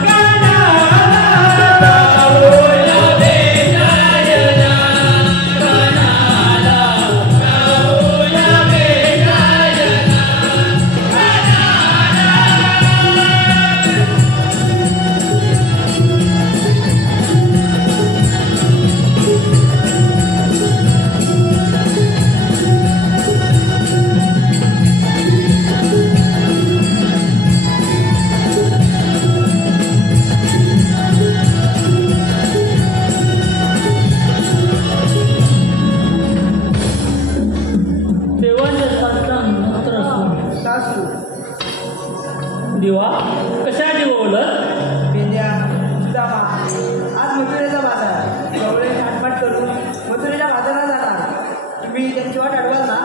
कानाला, जाऊया भेटायला कानाला, जाऊया भेटायला देवाच्या साथला मंत्र असतो. सासू देवा कशासाठी बोलत? पेल्या सुदामा आज मथुरेचा बाजार. गवळे थाटमाट करून मथुरेच्या बाजाराला जाणार. तुम्ही त्यांची वाट अडवाल ना?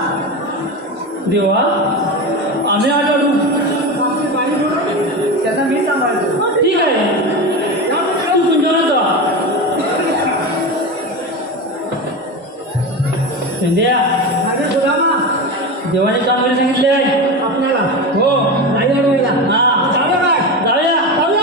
देवा आम्ही आढळू. त्यांना मी सांभाळतो. ठीक आहे तू तुमच्यावर जा. संध्या अरे सुदामा देवाने चांगले सांगितले आहे आपल्याला हो. नाही अडवायला. हा चालू काय जाऊया.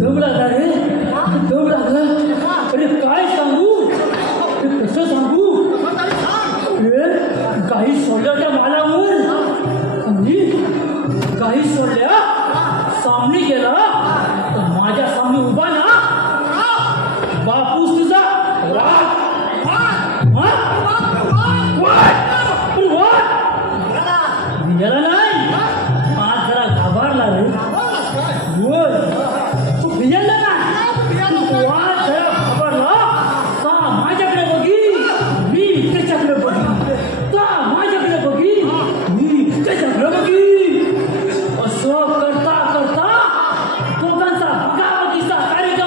दम लागला रे. दम लागला. अरे काय सांगू, कसं सांगू. काही सोडल्या त्या मालावर आणि काही सोडल्या सामने गेला. माझ्या सामने उभा ना बापूस तुझा गेला नाही. आज जरा घाबरला रे. बोल तू भिजला ना. आज जरा घाबरला. ता माझ्याकडे बघी मी त्याच्याकडे बघी. ता माझ्याकडे बघी मी त्याच्याकडे बघी. असं करता करता दोघांचा बघावतीचा कार्यक्रम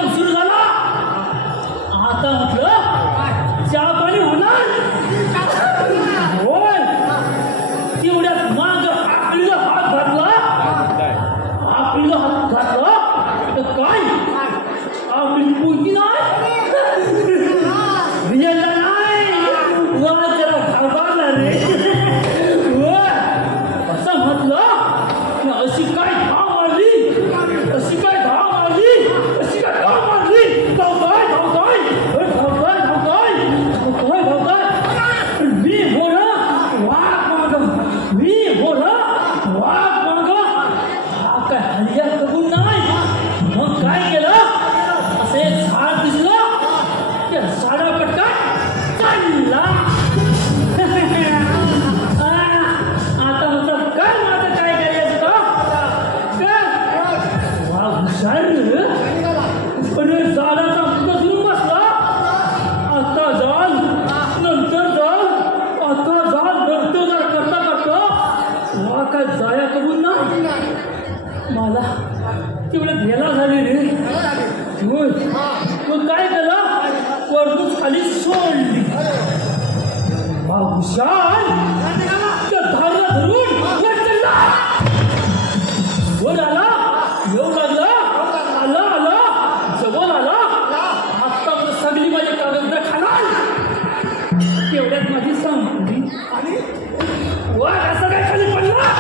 आला तेवढं गेला झाले रे होय तो काय केला वरतून खाली सोडली हुशार त्या धारला धरून वर चढला वर आला येऊ लागला आला आला जवळ आला आता सगळी माझी कागद खाणार तेवढ्यात माझी संपली आणि वर असं काय खाली पडला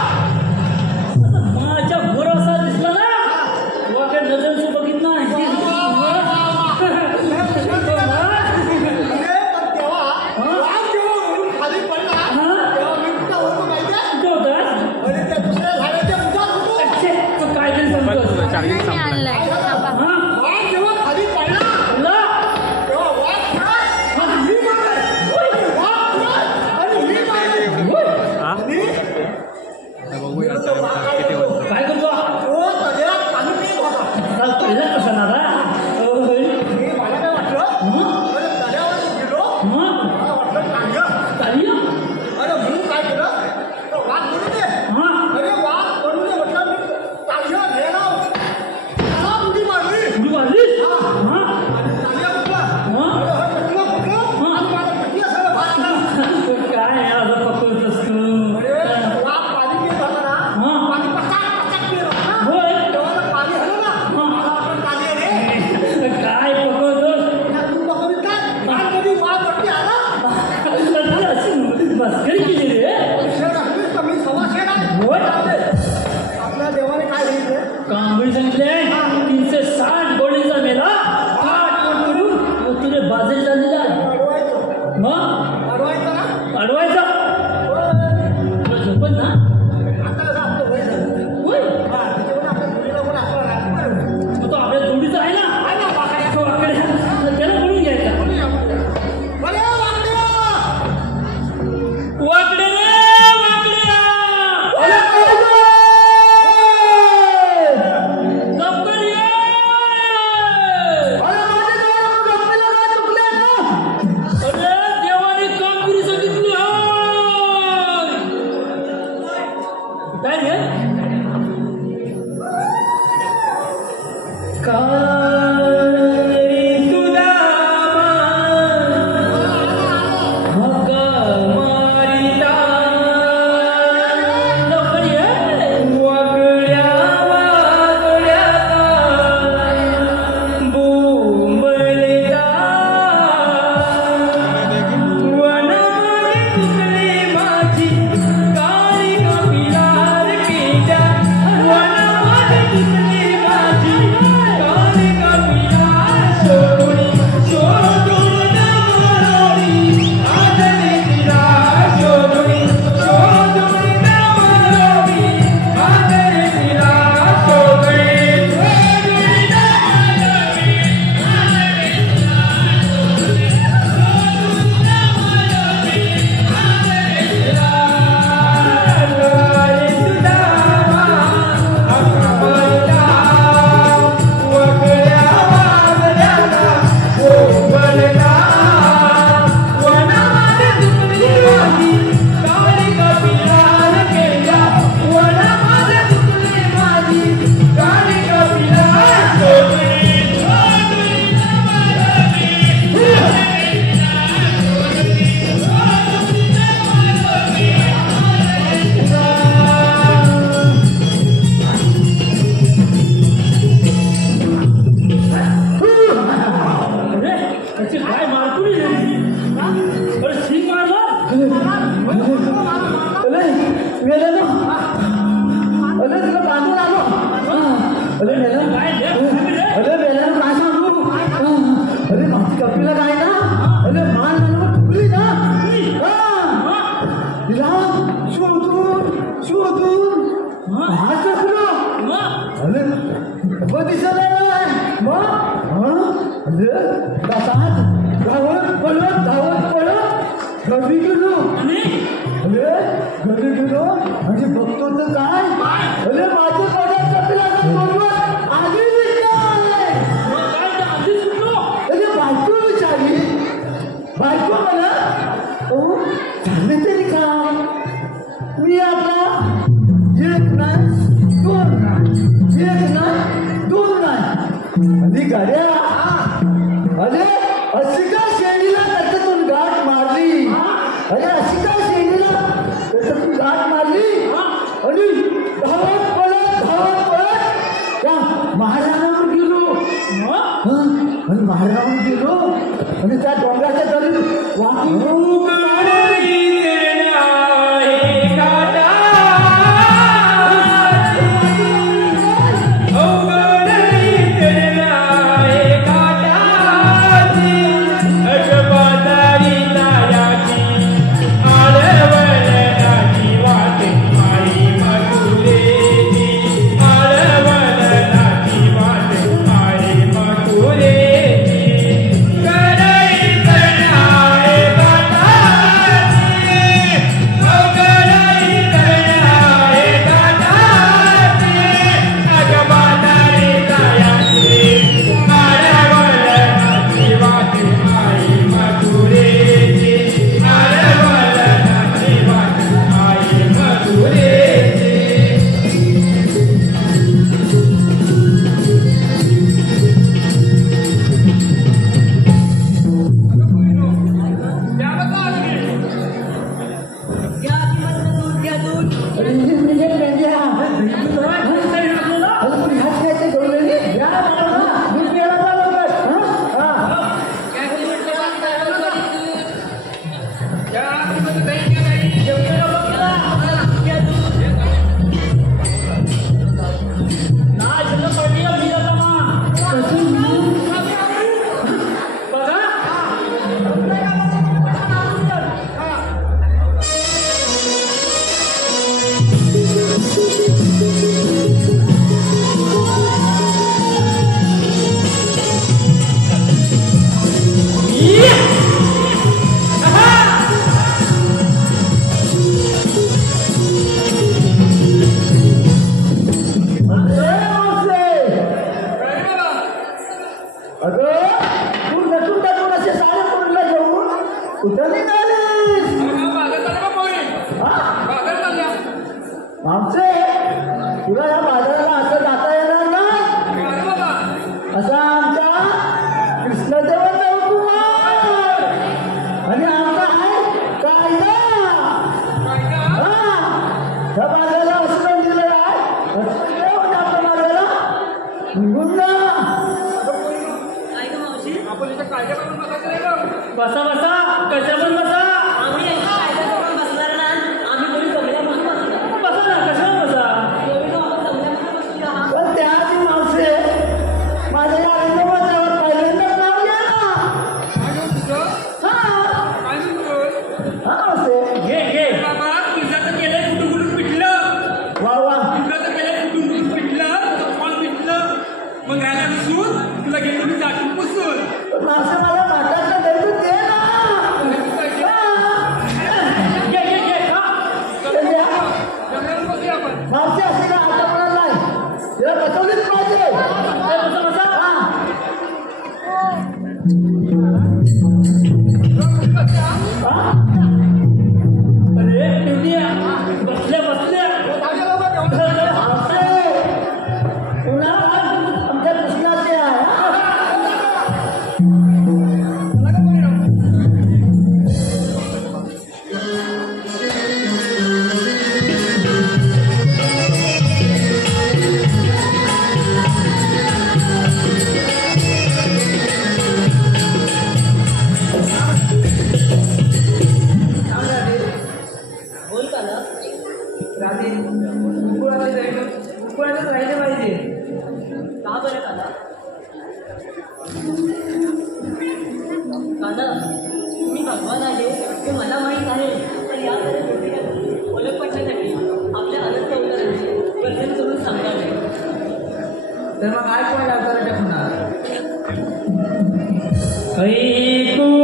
माझ्या भरोसा दिसला ना वाकडे नजरचं बघितलं नाही काय करतो कसा दादा कांबळी सांगितले 360 गोळीचा मेला तुझे बाजरी झालेला अडवायचा तुला झोपत ना तो आपल्या जोडीचा आहे ना तो आकडे त्याला बोलून घ्यायचा वाकडे रे मी आपला एक नाही दोन नाही आणि महाराजांनी गेलो आणि त्या डोंगराच्या तरी आमचे तुला या बाजाराला असं जाता येणार ना असा आमचा कृष्णदेव चौकुमार आणि आमचा आहे कायदा त्या बाजाराला असं दिलं आहे असं आपल्या बाजाराला निघून ना आपण इथं कायदा करून बसायचं बसा बसा कशावर बसा आम्ही एकदा कायदा करून बसणार ना आम्ही कोणी कमल्या म्हणून बसणार बसा ना कशावर बसा पण त्याआधी मावसे माझ्या या आईबाबाच्यावर पहिल्यांदाच नाव घ्या ना काय म्हणतो हा मावसे घे बाबा तुझं तर केलंय कुठून कुठून पिटलं वा वा तुझं तर केलंय कुठून कुठून पिटलं कोण पिटलं मग राजा बसून तुला घेऊन मी जाटून बसून मावसे मला माटाचं दर्द दे ना मावशी अशी ना आता म्हणाल नाही तिला बसवलीच पाहिजे अरे टिवल्या बसल्या बसल्या आमच्या कृष्णाचे आहे बोल का ना राधी उकळातच राहिले पाहिजे का बरं काना काना मी भगवान आहे हे मला माहीत आहे पण या ओळख पडण्यासाठी आपल्या अनंत अवतारांची वर्णन करून सांगावे तर मग काय पॉईंट अवताराच्या पुन्हा ऐकू